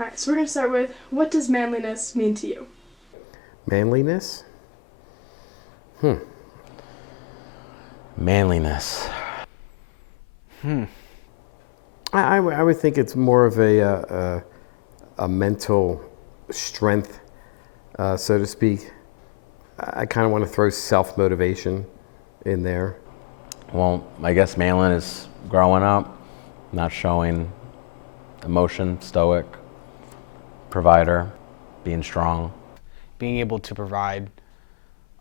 Alright, so we're going to start with, what does manliness mean to you? Manliness? Manliness. I would think it's more of a mental strength, so to speak. I kind of want to throw self-motivation in there. Well, I guess manliness, growing up, not showing emotion, stoic, provider, being strong. Being able to provide,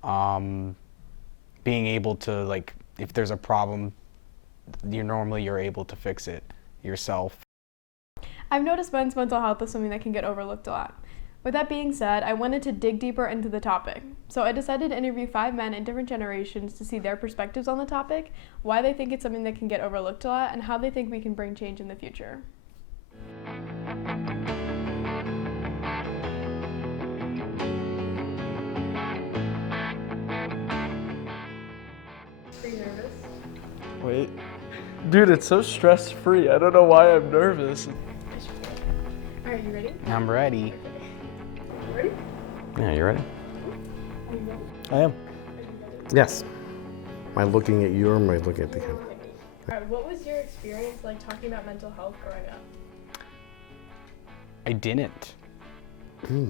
being able to, like, if there's a problem, you're able to fix it yourself. I've noticed men's mental health is something that can get overlooked a lot. With that being said, I wanted to dig deeper into the topic. So I decided to interview 5 men in different generations to see their perspectives on the topic, why they think it's something that can get overlooked a lot, and how they think we can bring change in the future. Are you nervous? Wait. Dude, it's so stress-free. I don't know why I'm nervous. Alright, you ready? I'm ready. You ready? Yeah, you ready? Are you ready? I am. Yes. Am I looking at you or am I looking at the camera? Alright, what was your experience like talking about mental health growing up? I didn't.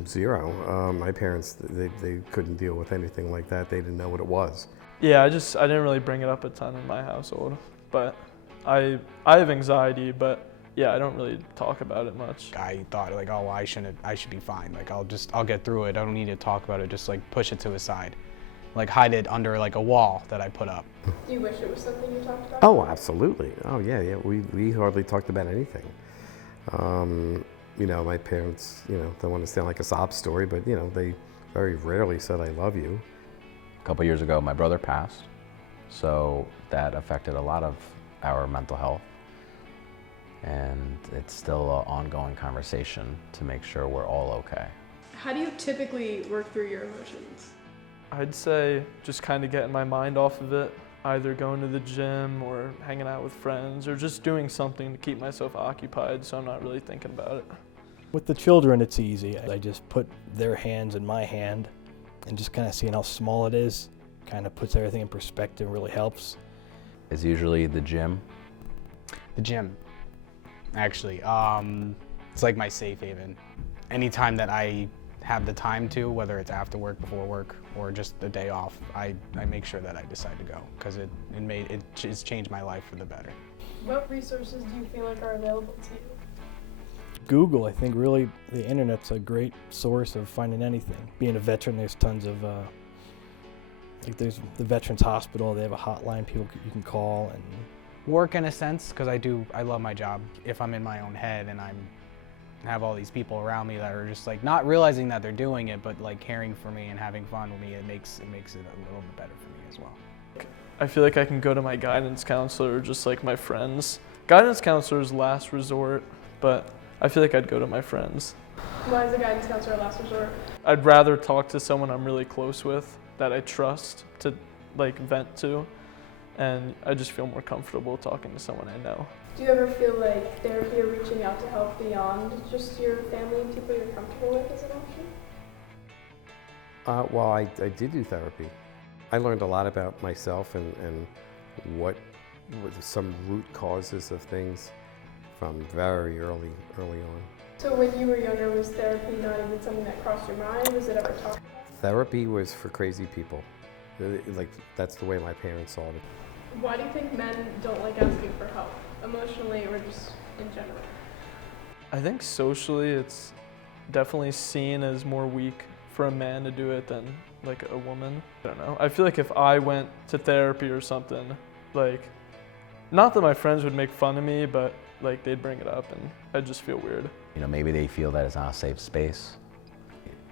Zero. My parents, they couldn't deal with anything like that. They didn't know what it was. Yeah, I didn't really bring it up a ton in my household, but I have anxiety, but yeah, I don't really talk about it much. I thought, like, oh, I should be fine. Like, I'll get through it. I don't need to talk about it. Just, like, push it to the side. Like, hide it under, like, a wall that I put up. Do you wish it was something you talked about? Oh, absolutely. Oh, yeah. We hardly talked about anything. My parents, don't want to sound like a sob story, but, they very rarely said, I love you. A couple years ago, my brother passed, so that affected a lot of our mental health. And it's still an ongoing conversation to make sure we're all okay. How do you typically work through your emotions? I'd say just kind of getting my mind off of it, either going to the gym or hanging out with friends or just doing something to keep myself occupied so I'm not really thinking about it. With the children, it's easy. I just put their hands in my hand and just kind of seeing how small it is, kind of puts everything in perspective, really helps. It's usually the gym. The gym, actually. It's like my safe haven. Anytime that I have the time to, whether it's after work, before work, or just the day off, I make sure that I decide to go because it's changed my life for the better. What resources do you feel like are available to you? Google, I think really the internet's a great source of finding anything. Being a veteran, there's tons of, there's the Veterans Hospital, they have a hotline you can call. And Work in a sense, because I love my job. If I'm in my own head and have all these people around me that are just like not realizing that they're doing it, but like caring for me and having fun with me, it makes it a little bit better for me as well. I feel like I can go to my guidance counselor or just like my friends. Guidance counselor is last resort, but I feel like I'd go to my friends. Why is a guidance counselor a last resort? I'd rather talk to someone I'm really close with that I trust to like vent to, and I just feel more comfortable talking to someone I know. Do you ever feel like therapy or reaching out to help beyond just your family and people you're comfortable with is an option? Well, I did do therapy. I learned a lot about myself and what were some root causes of things from very early on. So when you were younger, was therapy not even something that crossed your mind? Was it ever talked about? Therapy was for crazy people. Like, that's the way my parents saw it. Why do you think men don't like asking for help, emotionally or just in general? I think socially it's definitely seen as more weak for a man to do it than like a woman. I don't know. I feel like if I went to therapy or something, like, not that my friends would make fun of me, but like they'd bring it up and I'd just feel weird. Maybe they feel that it's not a safe space.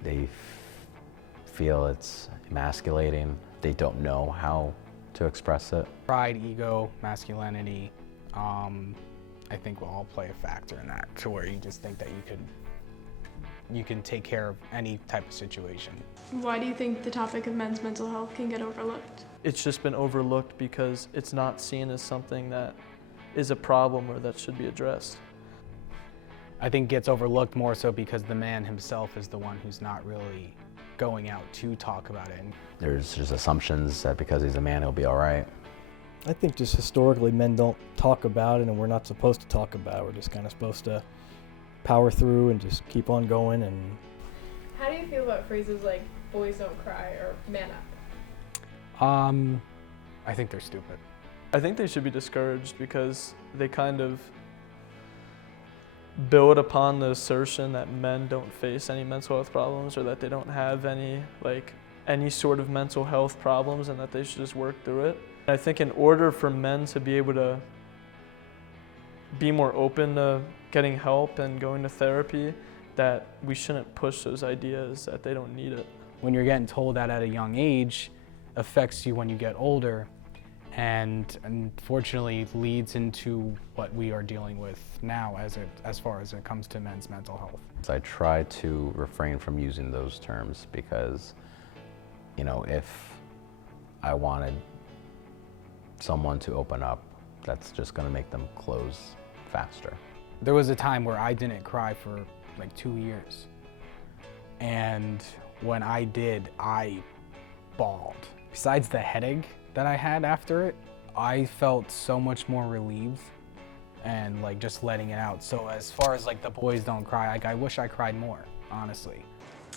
They feel it's emasculating. They don't know how to express it. Pride, ego, masculinity, I think will all play a factor in that, to where you just think that you can take care of any type of situation. Why do you think the topic of men's mental health can get overlooked? It's just been overlooked because it's not seen as something that is a problem or that should be addressed. I think gets overlooked more so because the man himself is the one who's not really going out to talk about it. And There's just assumptions that because he's a man, he'll be all right. I think just historically men don't talk about it, and we're not supposed to talk about it. We're just kind of supposed to power through and just keep on going. And How do you feel about phrases like boys don't cry or man up? I think they're stupid. I think they should be discouraged because they kind of build upon the assertion that men don't face any mental health problems or that they don't have any sort of mental health problems and that they should just work through it. I think in order for men to be able to be more open to getting help and going to therapy, that we shouldn't push those ideas that they don't need it. When you're getting told that at a young age affects you when you get older, and unfortunately leads into what we are dealing with now as far as it comes to men's mental health. So I try to refrain from using those terms because, you know, if I wanted someone to open up, that's just going to make them close faster. There was a time where I didn't cry for like 2 years. And when I did, I bawled. Besides the headache that I had after it, I felt so much more relieved and like just letting it out. So as far as like the boys don't cry, like I wish I cried more, honestly.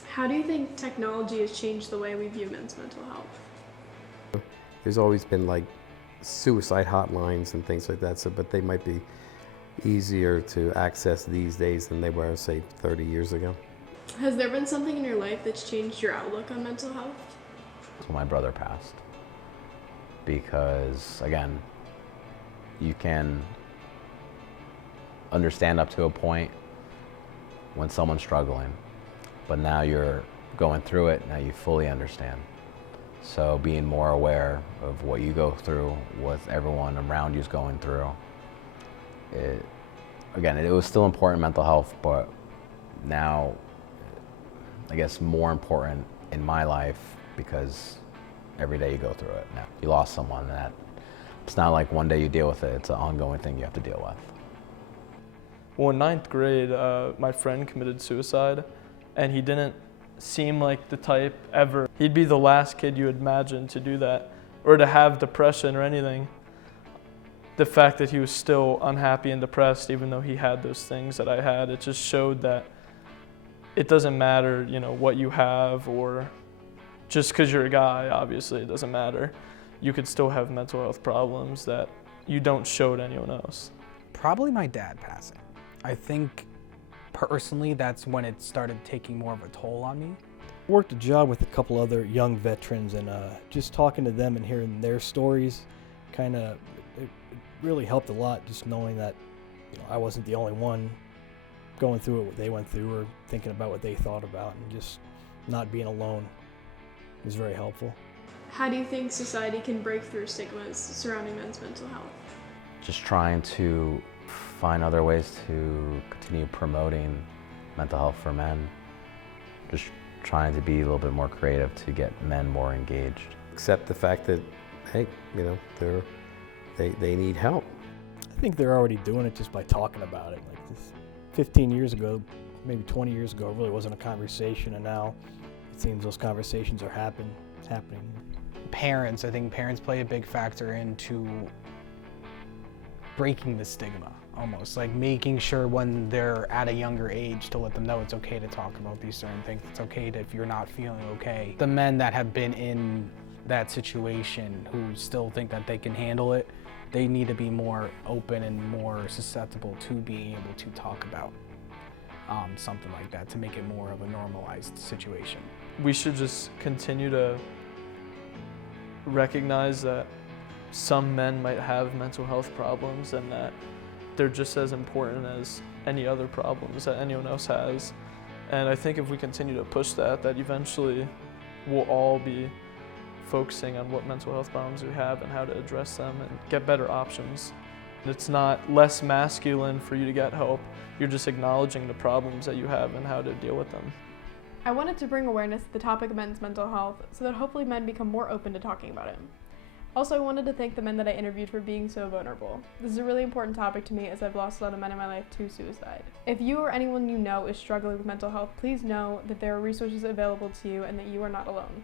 How do you think technology has changed the way we view men's mental health? There's always been like suicide hotlines and things like that, so but they might be easier to access these days than they were, say, 30 years ago. Has there been something in your life that's changed your outlook on mental health? So my brother passed because, again, you can understand up to a point when someone's struggling, but now you're going through it, now you fully understand. So being more aware of what you go through, what everyone around you is going through, it was still important mental health, but now I guess more important in my life because every day you go through it. Now, you lost someone, that it's not like one day you deal with it, it's an ongoing thing you have to deal with. Well, in 9th grade, my friend committed suicide, and he didn't seem like the type ever. He'd be the last kid you would imagine to do that or to have depression or anything. The fact that he was still unhappy and depressed, even though he had those things that I had, it just showed that it doesn't matter, you know, what you have, or just because you're a guy, obviously it doesn't matter. You could still have mental health problems that you don't show to anyone else. Probably my dad passing. I think personally that's when it started taking more of a toll on me. worked a job with a couple other young veterans, and just talking to them and hearing their stories kind of it really helped a lot, just knowing that, you know, I wasn't the only one going through what they went through or thinking about what they thought about, and just not being alone was very helpful. How do you think society can break through stigmas surrounding men's mental health? Just trying to find other ways to continue promoting mental health for men. Just trying to be a little bit more creative to get men more engaged. Accept the fact that, hey, you know, they need help. I think they're already doing it just by talking about it. Like this 15 years ago, maybe 20 years ago, it really wasn't a conversation, and now it seems those conversations are happening. Parents, I think parents play a big factor into breaking the stigma, almost like making sure when they're at a younger age to let them know it's okay to talk about these certain things. It's okay to, if you're not feeling okay. The men that have been in that situation who still think that they can handle it, they need to be more open and more susceptible to being able to talk about something like that, to make it more of a normalized situation. We should just continue to recognize that some men might have mental health problems and that they're just as important as any other problems that anyone else has. And I think if we continue to push that eventually we'll all be focusing on what mental health problems we have and how to address them and get better options. It's not less masculine for you to get help. You're just acknowledging the problems that you have and how to deal with them. I wanted to bring awareness to the topic of men's mental health so that hopefully men become more open to talking about it. Also, I wanted to thank the men that I interviewed for being so vulnerable. This is a really important topic to me as I've lost a lot of men in my life to suicide. If you or anyone you know is struggling with mental health, please know that there are resources available to you and that you are not alone.